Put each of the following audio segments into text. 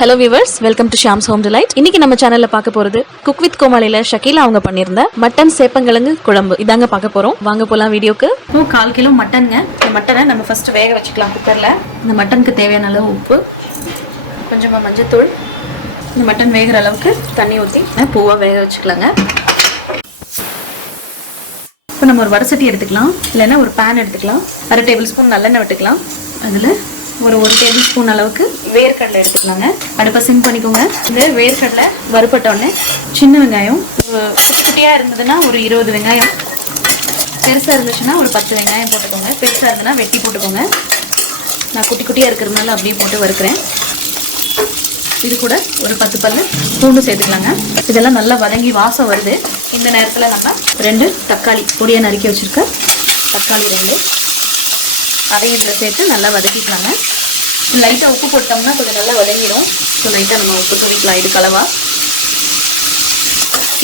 Hello viewers, welcome to Shyam's Home Delight. இன்னைக்கு நம்ம சேனல்ல பார்க்க போறது குக் வித் கோமாளில ஷக்கீலா அவங்க பண்ணிருந்த மட்டன் சேப்பங்கிழங்கு குழம்பு இதாங்க பார்க்க போறோம். வாங்க போலாம் வீடியோக்கு. 1/4 கிலோ மட்டன்ங்க. இந்த மட்டனை நம்ம ஃபர்ஸ்ட் வேக வச்சுக்கலாம் குக்கர்ல. இந்த மட்டனுக்கு தேவையான அளவு உப்பு, கொஞ்சமா மஞ்சள் தூள், இந்த மட்டன் வேகிற அளவுக்கு தண்ணி ஊற்றி பூவா வேக வச்சுக்கலாங்க. இப்போ நம்ம ஒரு வடசட்டி எடுத்துக்கலாம், இல்லைன்னா ஒரு பேன் எடுத்துக்கலாம். 1/2 டேபிள் ஸ்பூன் நல்லெண்ணெய் விட்டுக்கலாம். அதில் ஒரு 1 டேபிள் ஸ்பூன் அளவுக்கு வேர்க்கடலை எடுத்துக்கலாங்க. அடுப்பை சிம் பண்ணிக்கோங்க. இந்த வேர்க்கடலை வறுப்பட்டோடனே சின்ன வெங்காயம் குட்டி குட்டியாக இருந்ததுன்னா ஒரு 20 வெங்காயம், பெருசாக இருந்துச்சுன்னா ஒரு 10 வெங்காயம் போட்டுக்கோங்க. பெருசாக இருந்ததுன்னா வெட்டி போட்டுக்கோங்க. நான் குட்டி குட்டியாக இருக்கிறதுனால அப்படியே போட்டு வறுக்கிறேன். இது கூட ஒரு 10 பல்லு பூண்டு சேர்த்துக்கலாங்க. இதெல்லாம் நல்லா வதங்கி வாசம் வருது. இந்த நேரத்தில் நம்ம 2 தக்காளி பொடியாக நறுக்கி வச்சுருக்க தக்காளி 2 அதையும் இதில் சேர்த்து நல்லா வதக்கிக்கலாங்க. லைட்டாக உப்பு போட்டோம்னா கொஞ்சம் நல்லா வதங்கிடும். ஸோ லைட்டாக நம்ம உப்பு தூவிக்கலாம். இது கலவா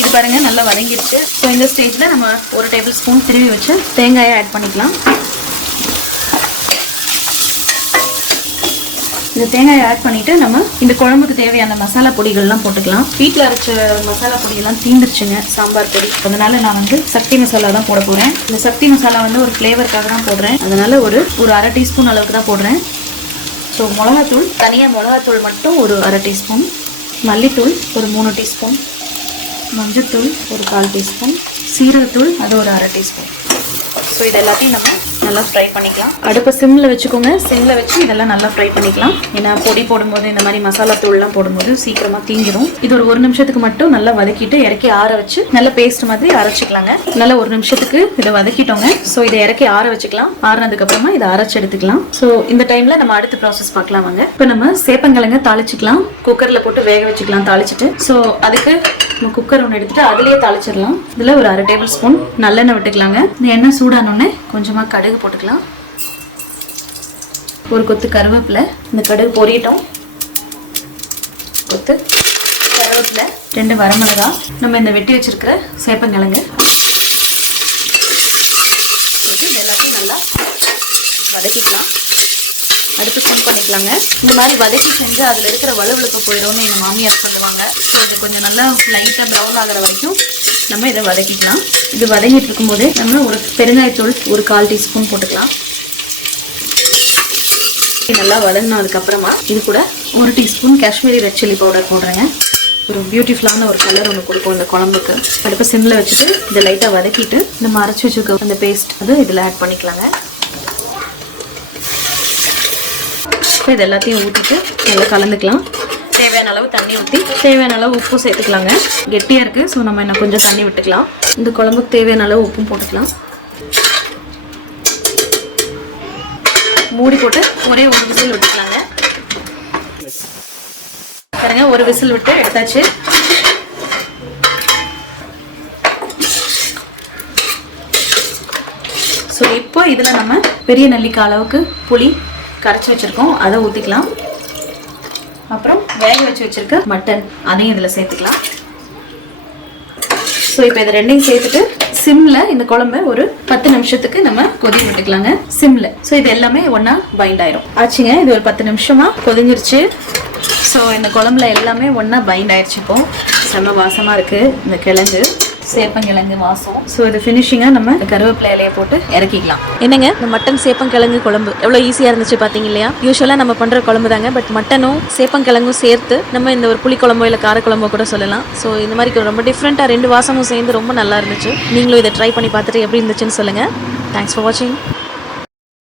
இது பாருங்கள் நல்லா வதங்கிடுச்சு. ஸோ இந்த ஸ்டேஜில் நம்ம 1 டேபிள் ஸ்பூன் திருவி வச்சு தேங்காயை ஆட் பண்ணிக்கலாம். இந்த தேங்காயை ஆட் பண்ணிவிட்டு நம்ம இந்த குழம்புக்கு தேவையான மசாலா பொடிகள்லாம் போட்டுக்கலாம். வீட்டில் அரைச்ச மசாலா பொடியெல்லாம் தீந்துருச்சுங்க, சாம்பார் பொடி. அதனால் நான் வந்து சக்தி மசாலா தான் போட போகிறேன். இந்த சக்தி மசாலா வந்து ஒரு ஃப்ளேவருக்காக தான் போடுறேன். அதனால் ஒரு 1/2 டீஸ்பூன் அளவுக்கு தான் போடுறேன். ஸோ மிளகாத்தூள், தனியாக மிளகாத்தூள் மட்டும் ஒரு 1/2 டீஸ்பூன், மல்லித்தூள் ஒரு 3 டீஸ்பூன், மஞ்சத்தூள் ஒரு 1/4 டீஸ்பூன், சீரகத்தூள் அது ஒரு 1/2 டீஸ்பூன். ஸோ இது எல்லாத்தையும் நம்ம நல்லா ஃப்ரை பண்ணிக்கலாம். அடுப்பை சிம்மில் வச்சுக்கோங்க. சிம்மில் வச்சு இதெல்லாம் நல்லா ஃப்ரை பண்ணிக்கலாம். ஏன்னா பொடி போடும்போது இந்த மாதிரி மசாலா தூள்லாம் போடும்போது சீக்கிரமாக தீங்கிடும். இது ஒரு 1 நிமிஷத்துக்கு மட்டும் நல்லா வதக்கிட்டு இறக்கி ஆற வச்சு நல்ல பேஸ்ட் மாதிரி அரைச்சிக்கலாங்க. நல்லா 1 நிமிஷத்துக்கு இதை வதக்கிட்டோங்க. ஸோ இதை இறக்கி ஆற வச்சுக்கலாம். ஆறுனதுக்கப்புறமா இதை அரைச்சி எடுத்துக்கலாம். ஸோ இந்த டைமில் நம்ம அடுத்த ப்ராசஸ் பார்க்கலாம் வாங்க. இப்போ நம்ம சேப்பங்கிழங்க தாளிச்சிக்கலாம். குக்கரில் போட்டு வேக வச்சுக்கலாம் தாளிச்சிட்டு. ஸோ அதுக்கு நம்ம குக்கர் ஒன்று எடுத்துட்டு அதுலேயே தாளிச்சிடலாம். இதில் ஒரு 1/2 டேபிள் ஸ்பூன் நல்லெண்ணெய் விட்டுக்கலாங்க. இந்த எண்ணெய் சூடானோடனே கொஞ்சமாக கடுகு போட்டுக்கலாம். ஒரு கொத்து கருவேப்பிலை, இந்த கடுகு பொரியட்டும். கொத்து கருவேப்பிலை, 2 வரமிளகா, நம்ம இந்த வெட்டி வச்சிருக்கிற சேப்பங்கிழங்கு இது எல்லாத்தையும் நல்லா வதக்கிக்கலாம். அடுத்து சிம் பண்ணிக்கலாங்க. இந்த மாதிரி வதக்கி செஞ்சு அதில் இருக்கிற வலுவலுக்கு போயிடும்னு எங்கள் மாமியார் சொல்லுவாங்க. ஸோ இது கொஞ்சம் நல்லா லைட்டாக ப்ரௌன் ஆகிற வரைக்கும் நம்ம இதை வதக்கிக்கலாம். இது வதங்கிட்டு இருக்கும்போது நம்ம ஒரு பெருங்காயத்தூள் ஒரு 1/4 டீஸ்பூன் போட்டுக்கலாம். நல்லா வதங்கினதுக்கப்புறமா இது கூட 1 teaspoon Kashmiri red chilli powder போடுறேங்க. ஒரு பியூட்டிஃபுல்லான ஒரு கலர் ஒன்று கொடுக்கும் இந்த குழம்புக்கு. அடுப்பை சிம்மில் வச்சுட்டு இதை லைட்டாக வதக்கிட்டு நம்ம அரைச்சி வச்சுருக்க அந்த பேஸ்ட் அது இதில் ஆட் பண்ணிக்கலாங்க. இது எல்லாத்தையும் ஊற்றிட்டு நல்லா கலந்துக்கலாம். தேவையான அளவு தண்ணி ஊற்றி தேவையான அளவு உப்பு சேர்த்துக்கலாங்க. கெட்டியாக இருக்குது, ஸோ நம்ம இன்னும் கொஞ்சம் தண்ணி விட்டுக்கலாம். இந்த குழம்புக்கு தேவையான அளவு உப்பும் போட்டுக்கலாம். மூடி போட்டு ஒரே ஒரு விசில் விட்டுக்கலாங்க. பாருங்க, ஒரு விசில் விட்டு எடுத்தாச்சு. ஸோ இப்போ இதில் நம்ம பெரிய நெல்லிக்காய் அளவுக்கு புளி கரைச்சி வச்சுருக்கோம், அதை ஊற்றிக்கலாம். அப்புறம் வேக வச்சு வச்சுருக்க மட்டன் அதையும் இதில் சேர்த்துக்கலாம். ஸோ இப்போ இதை ரெண்டையும் சேர்த்துட்டு சிம்மில் இந்த குழம்பு ஒரு 10 நிமிஷத்துக்கு நம்ம கொதி விட்டுக்கலாங்க சிம்மில். ஸோ இது எல்லாமே ஒன்றா பைண்ட் ஆயிரும். ஆச்சுங்க, இது ஒரு 10 நிமிஷமாக கொதிஞ்சிருச்சு. ஸோ இந்த குழம்புல எல்லாமே ஒன்றா பைண்ட் ஆயிடுச்சு. இப்போ செம்ம வாசமாக இருக்குது இந்த கிழங்கு, சேப்பங்கிழங்கு வாசம். ஸோ இது ஃபினிஷிங்காக நம்ம கருவேப்பிலை இலையை போட்டு இறக்கிக்கலாம். என்னங்க, இந்த மட்டன் சேப்பங்கிழங்கு குழம்பு எவ்வளோ ஈஸியாக இருந்துச்சு பார்த்தீங்க இல்லையா? யூஸ்வலாக நம்ம பண்ணுற குழம்பு தாங்க, பட் மட்டனும் சேப்பங்கிழங்கும் சேர்த்து நம்ம இந்த ஒரு புளி குழம்போ இல்லை காரக்குழம்போ கூட சொல்லலாம். ஸோ இந்த மாதிரி ரொம்ப டிஃப்ரெண்ட்டாக 2 வாசமும் சேர்ந்து ரொம்ப நல்லா இருந்துச்சு. நீங்களும் இதை ட்ரை பண்ணி பார்த்துட்டு எப்படி இருந்துச்சுன்னு சொல்லுங்கள். தேங்க்ஸ் ஃபார் வாட்சிங்.